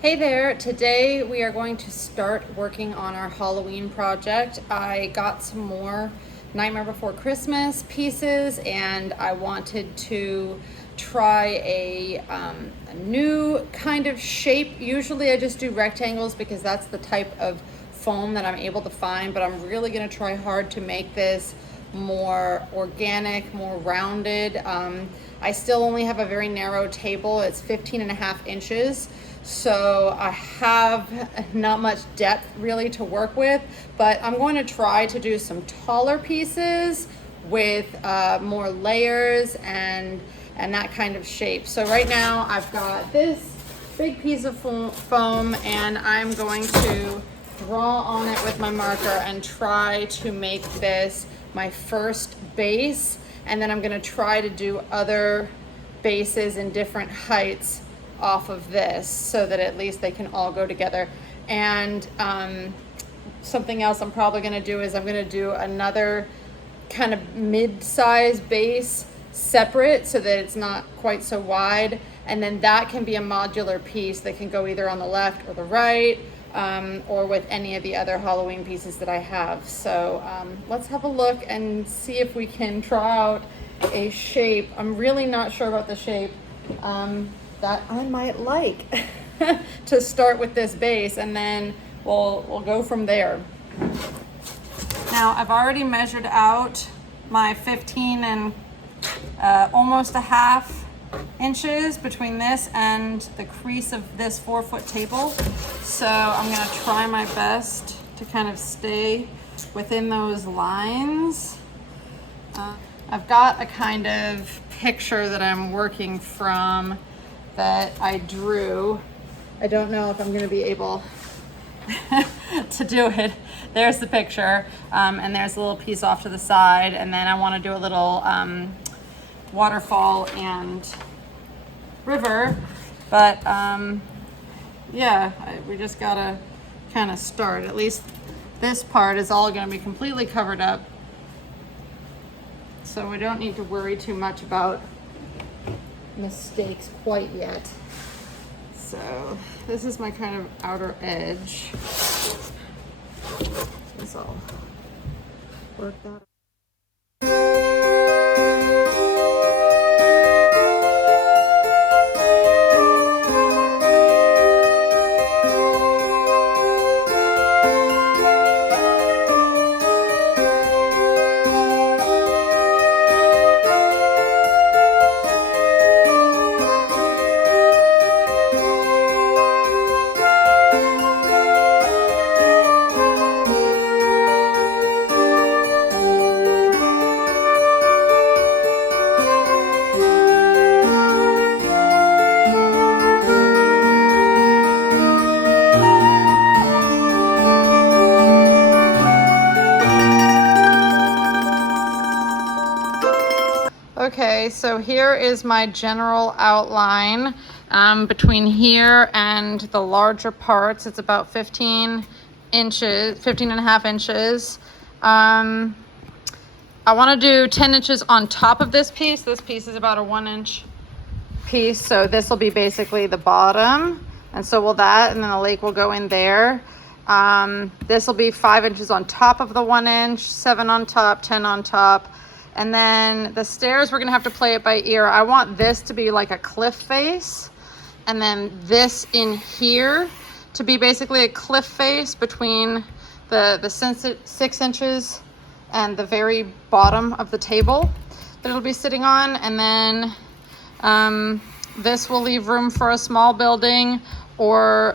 Hey there, today we are going to start working on our Halloween project. I got some more Nightmare Before Christmas pieces and I wanted to try a new kind of shape. Usually I just do rectangles because that's the type of foam that I'm able to find, but I'm really gonna try hard to make this more organic, more rounded. I still only have a very narrow table. It's 15.5 inches. So I have not much depth really to work with, but I'm going to try to do some taller pieces with more layers and that kind of shape. So right now I've got this big piece of foam and I'm going to draw on it with my marker and try to make this my first base. And then I'm going to try to do other bases in different heights off of this so that at least they can all go together. And something else I'm probably going to do is I'm going to do another kind of mid-size base separate so that it's not quite so wide, and then that can be a modular piece that can go either on the left or the right, or with any of the other Halloween pieces that I have. So let's have a look and see if we can try out a shape. I'm really not sure about the shape that I might like to start with this base, and then we'll go from there. Now I've already measured out my 15 and almost a half inches between this and the crease of this 4-foot table. So I'm gonna try my best to kind of stay within those lines. I've got a kind of picture that I'm working from that I drew. I don't know if I'm gonna be able to do it. There's the picture, and there's a little piece off to the side, and then I wanna do a little waterfall and river, but yeah, we just gotta kind of start. At least this part is all gonna be completely covered up, so we don't need to worry too much about mistakes quite yet. So this is my kind of outer edge. So I'll work that out. Okay, so here is my general outline. Between here and the larger parts, it's about 15 inches, 15.5 inches. I want to do 10 inches on top of this piece. This piece is about a 1-inch piece, so this will be basically the bottom, and so will that, and then the lake will go in there. This will be 5 inches on top of the 1 inch, 7 on top, 10 on top. And then the stairs, we're gonna have to play it by ear. I want this to be like a cliff face, and then this in here to be basically a cliff face between the 6 inches and the very bottom of the table that it'll be sitting on. And then this will leave room for a small building or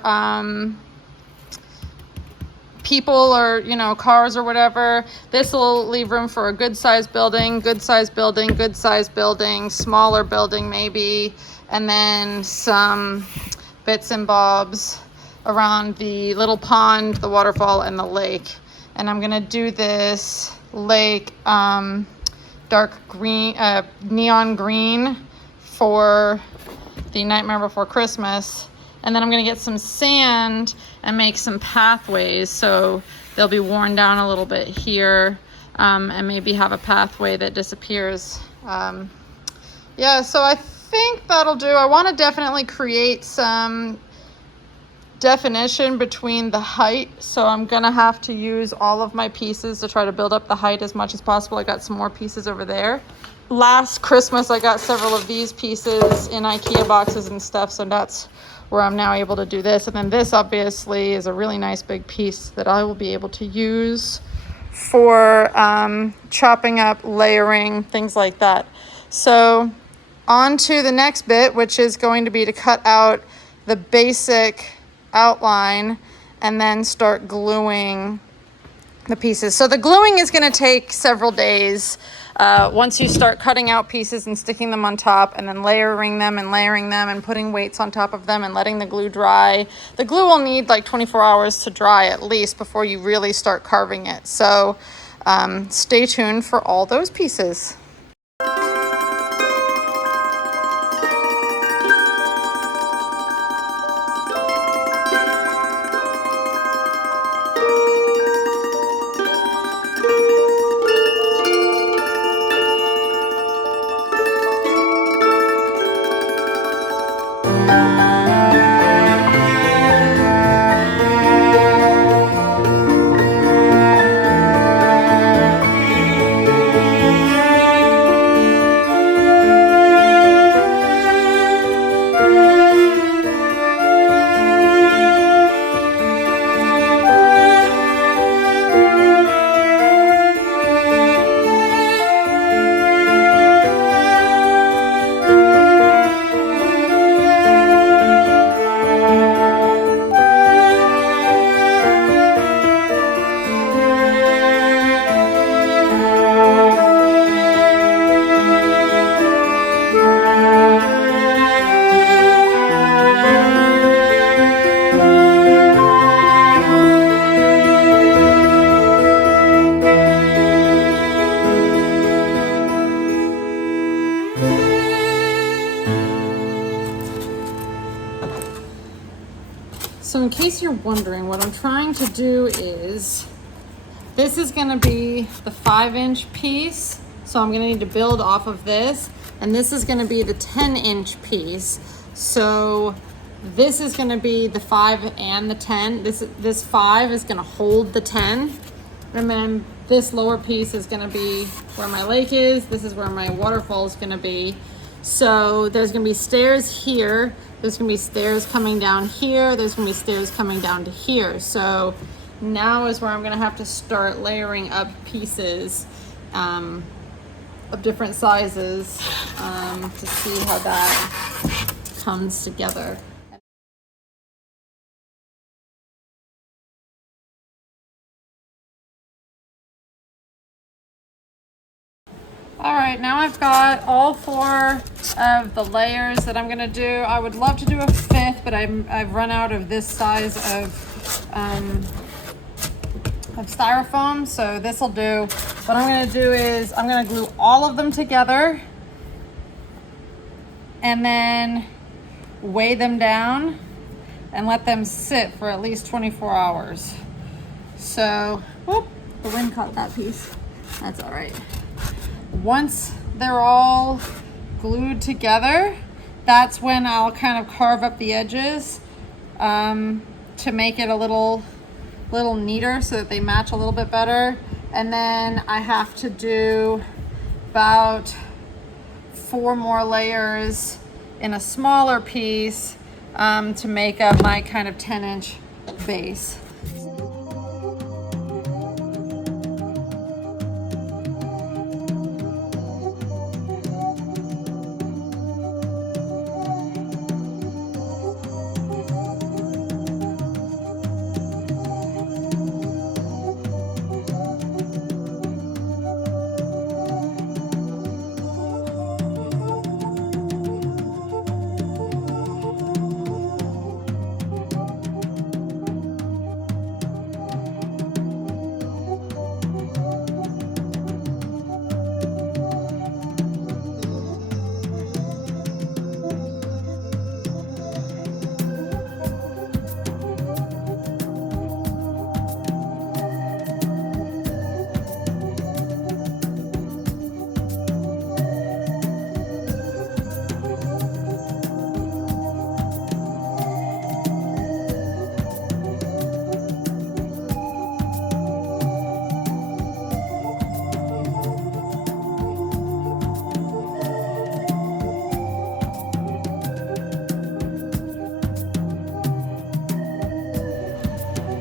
people, or cars or whatever. This will leave room for a good sized building, good sized building, good sized building, smaller building maybe, and then some bits and bobs around the little pond, the waterfall, and the lake. And I'm gonna do this lake dark green, neon green for the Nightmare Before Christmas. And then I'm gonna get some sand and make some pathways so they'll be worn down a little bit here, and maybe have a pathway that disappears. Yeah, so I think that'll do. I want to definitely create some definition between the height, so I'm gonna have to use all of my pieces to try to build up the height as much as possible. I got some more pieces over there. Last Christmas I got several of these pieces in IKEA boxes and stuff, so that's where I'm now able to do this. And then this obviously is a really nice big piece that I will be able to use for chopping up, layering, things like that. So on to the next bit, which is going to be to cut out the basic outline and then start gluing the pieces. So the gluing is going to take several days. Once you start cutting out pieces and sticking them on top and then layering them and putting weights on top of them and letting the glue dry. The glue will need like 24 hours to dry at least before you really start carving it. So stay tuned for all those pieces. So in case you're wondering, what I'm trying to do is, this is gonna be the 5-inch piece. So I'm gonna need to build off of this. And this is gonna be the 10-inch piece. So this is gonna be the 5 and the 10. This 5 is gonna hold the 10. And then this lower piece is gonna be where my lake is. This is where my waterfall is gonna be. So there's gonna be stairs here. There's gonna be stairs coming down here. There's gonna be stairs coming down to here. So now is where I'm gonna have to start layering up pieces of different sizes to see how that comes together. All right, now I've got all 4 of the layers that I'm gonna do. I would love to do a 5th, but I've run out of this size of styrofoam, so this will do. What I'm gonna do is I'm gonna glue all of them together and then weigh them down and let them sit for at least 24 hours. So, whoop, the wind caught that piece. That's all right. Once they're all glued together, that's when I'll kind of carve up the edges to make it a little neater so that they match a little bit better. And then I have to do about 4 more layers in a smaller piece to make up my kind of 10-inch base.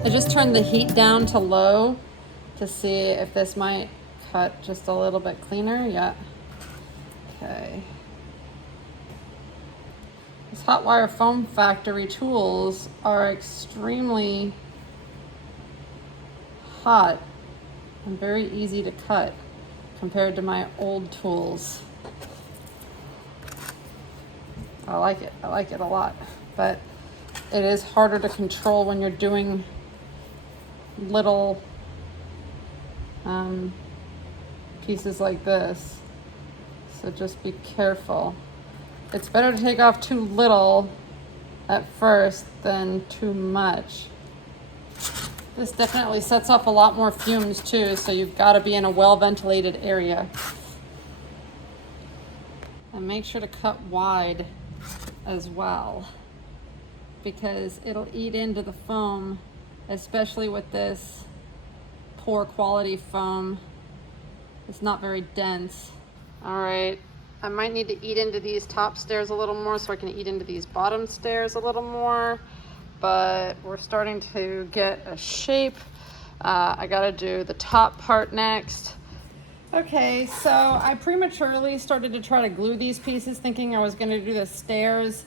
I just turned the heat down to low to see if this might cut just a little bit cleaner. Yeah. Okay. These hot wire foam factory tools are extremely hot and very easy to cut compared to my old tools. I like it a lot, but it is harder to control when you're doing little pieces like this. So just be careful. It's better to take off too little at first than too much. This definitely sets off a lot more fumes too, so you've got to be in a well-ventilated area. And make sure to cut wide as well, because it'll eat into the foam, especially with this poor quality foam. It's not very dense. All right, I might need to eat into these top stairs a little more so I can eat into these bottom stairs a little more, but we're starting to get a shape. I gotta do the top part next. Okay, so I prematurely started to try to glue these pieces thinking I was gonna do the stairs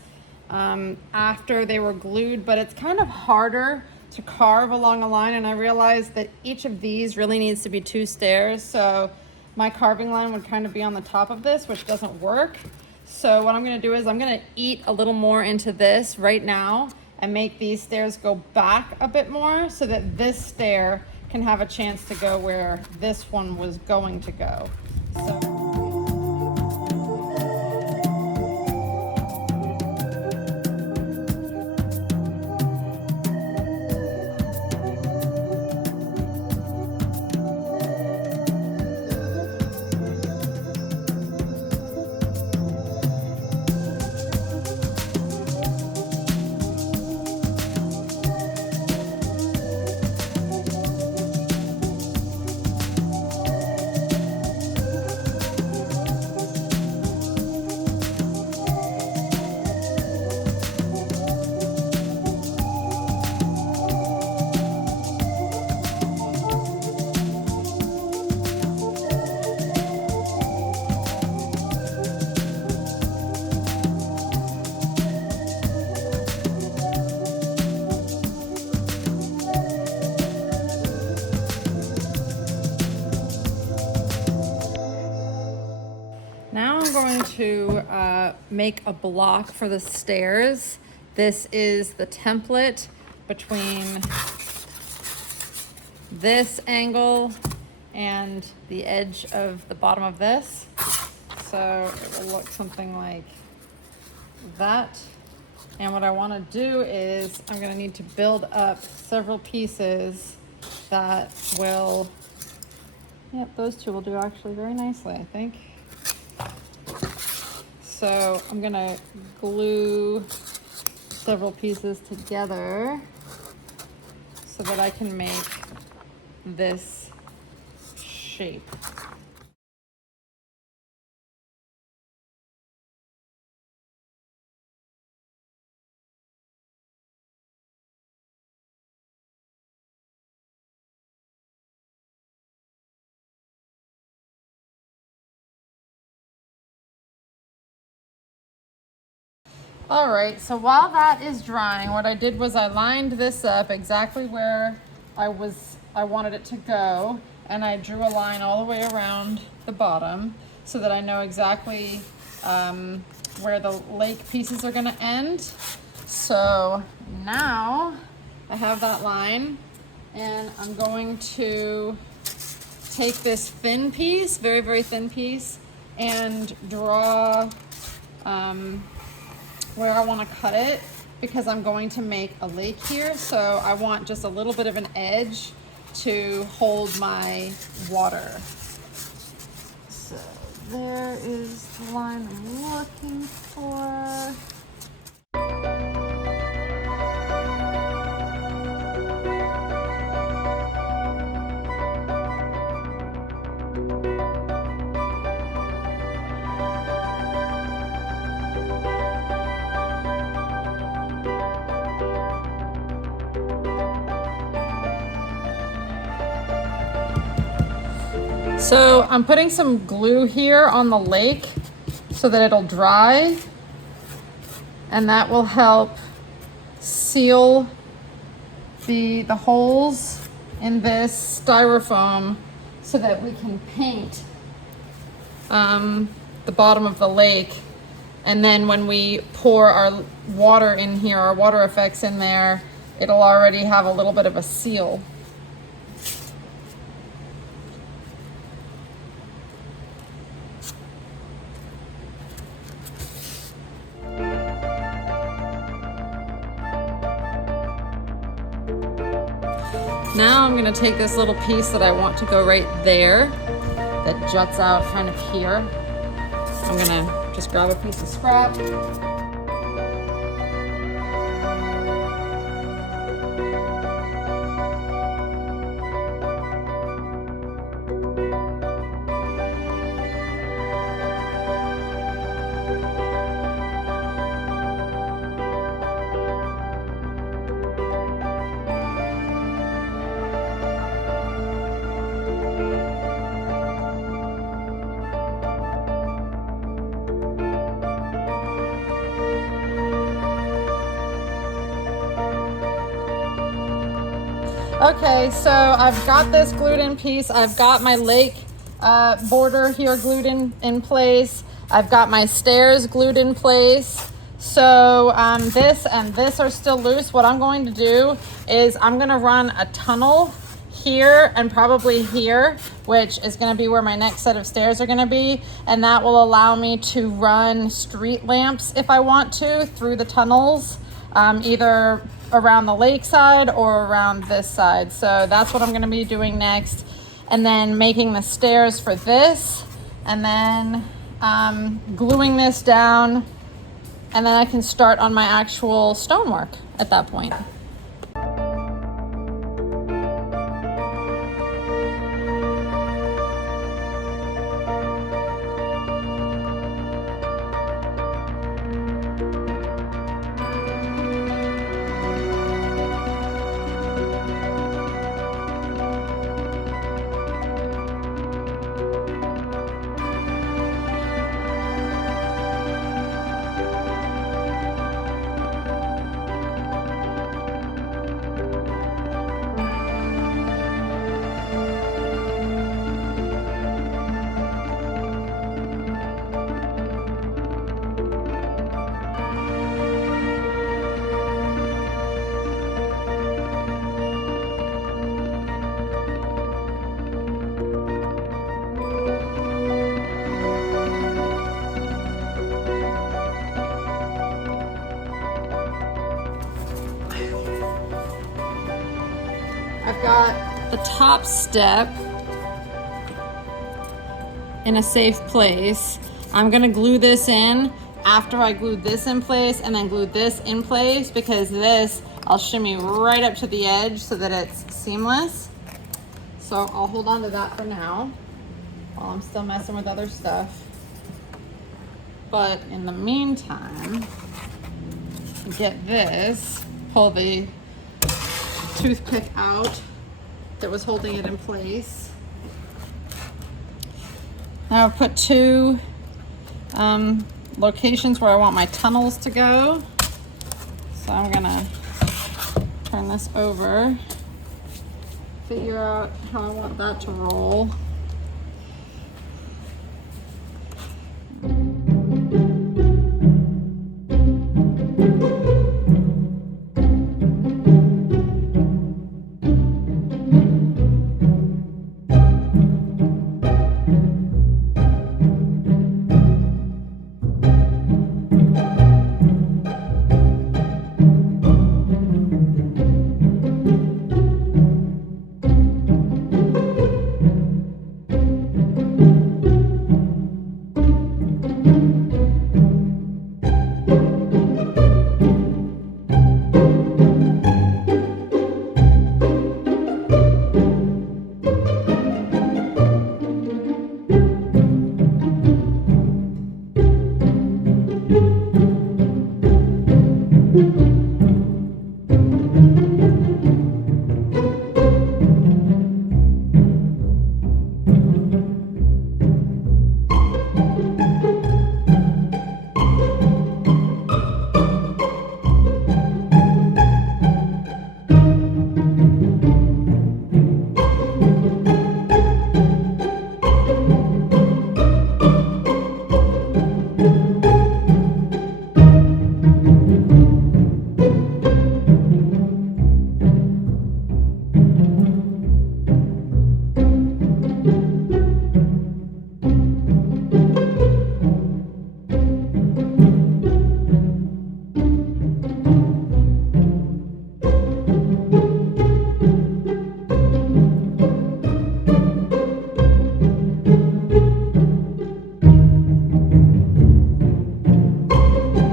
after they were glued, but it's kind of harder to carve along a line, and I realized that each of these really needs to be 2 stairs, so my carving line would kind of be on the top of this, which doesn't work. So what I'm gonna do is I'm gonna eat a little more into this right now and make these stairs go back a bit more so that this stair can have a chance to go where this one was going to go. Now I'm going to make a block for the stairs. This is the template between this angle and the edge of the bottom of this. So it will look something like that. And what I want to do is I'm going to need to build up several pieces that will, yeah, those two will do actually very nicely, I think. So I'm gonna glue several pieces together so that I can make this shape. All right, so while that is drying, what I did was I lined this up exactly where I wanted it to go, and I drew a line all the way around the bottom so that I know exactly where the lake pieces are gonna end. So now I have that line, and I'm going to take this thin piece, very, very thin piece, and draw where I want to cut it, because I'm going to make a lake here. So I want just a little bit of an edge to hold my water. So there is the line I'm looking for. So I'm putting some glue here on the lake so that it'll dry, and that will help seal the holes in this styrofoam so that we can paint the bottom of the lake. And then when we pour our water in here, our water effects in there, it'll already have a little bit of a seal. Now I'm gonna take this little piece that I want to go right there, that juts out kind of here. I'm gonna just grab a piece of scrap. Okay, so I've got this glued in piece. I've got my lake border here glued in place. I've got my stairs glued in place. So this and this are still loose. What I'm going to do is I'm gonna run a tunnel here and probably here, which is gonna be where my next set of stairs are gonna be. And that will allow me to run street lamps if I want to through the tunnels, either around the lakeside or around this side. So that's what I'm gonna be doing next. And then making the stairs for this, and then gluing this down, and then I can start on my actual stonework at that point. I've got the top step in a safe place. I'm gonna glue this in after I glue this in place, and then glue this in place, because this I'll shimmy right up to the edge so that it's seamless. So I'll hold on to that for now while I'm still messing with other stuff. But in the meantime, get this, pull the toothpick out that was holding it in place. Now I've put two locations where I want my tunnels to go. So I'm gonna turn this over, figure out how I want that to roll.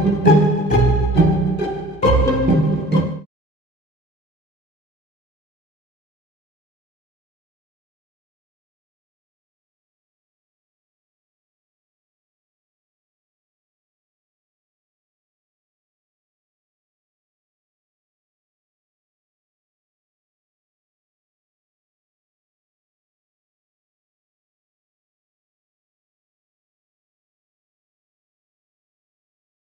you.